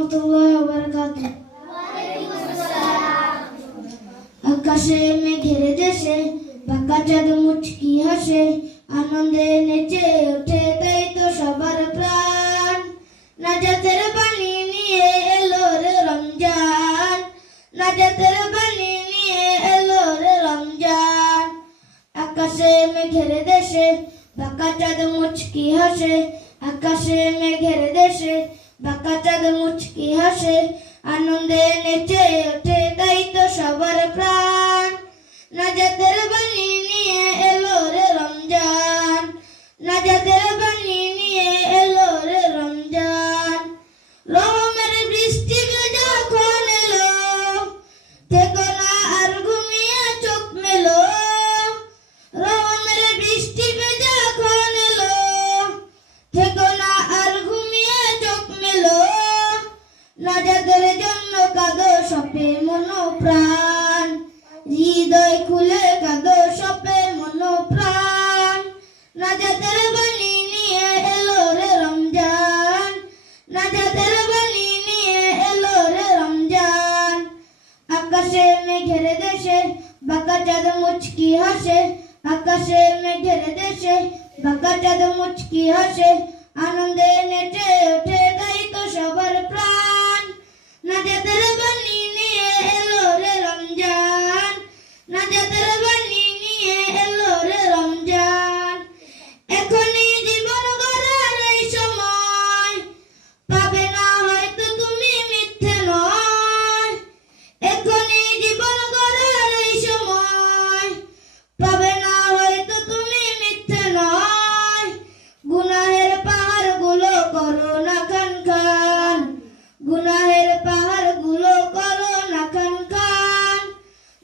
রাহমাতুল্লাহি ওয়া বারাকাতুহু। আকাশে মেঘের দেশে বাঁকা চাঁদ মুচকি হাসে, আনন্দে নেচে ওঠে তাই তো সবার প্রাণ। নাজাতের বাণী নিয়ে এলো রে রমজান, নাজাতের বাণী নিয়ে এলো রে রমজান। আকাশে মেঘের দেশে বাঁকা চাঁদ মুচকি হাসে, আকাশে মেঘের দেশে বাঁকা চাঁদ মুচকি হাসে, আনন্দে নেচে ওঠে তাই তো সবার প্রাণ। নাজাতের বাণী নিয়ে এলো রে রমজান, নাজাতের বাণী নিয়ে এলো রে রমজান। রহমের বৃষ্টি যখন এলো, থেকো না আর ঘুমিয়ে চোখ মেলো। রহমের বৃষ্টি যখন এলো, থেকো না আর ঘুমিয়ে চোখ মেলো। নাজাতের জন্য কাঁদো সপে মন প্রাণ, হৃদয় খুলে কাঁদো সপে মন প্রাণ। নাজাতের বাণী নিয়ে এলো রে রমজান, নাজাতের বাণী নিয়ে এলো রে রমজান। আকাশে মেঘের দেশে বাঁকা চাঁদ মুচকি হাসে, আকাশে মেঘের দেশে বাঁকা চাঁদ মুচকি হাসে, আনন্দে নেচে ওঠে তাই তো সবার প্রাণ। নাজাতের বাণী নিয়ে এলো রে রমজান, নাজাতের বাণী নিয়ে এলো রে রমজান। এখনই জীবন গড়ার এই সময়, পাবে না হয়তো তুমি মিথ্যে নয়। এখনই জীবন গড়ার এই সময়, পাবে না হয়তো তুমি মিথ্যে নয়। গুনাহের পাহাড় গুলো করো না খান খান, গুনাহের পাহাড় গুলো করো না খান খান।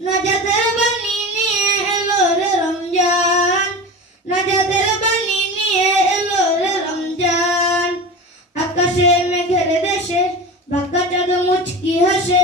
নাজাতের বাণী নিয়ে এলো রে রমজান, নাজাতের বাণী নিয়ে এলো রে রমজান। আকাশে মেঘের দেশে বাঁকা চাঁদ মুচকি হাসে,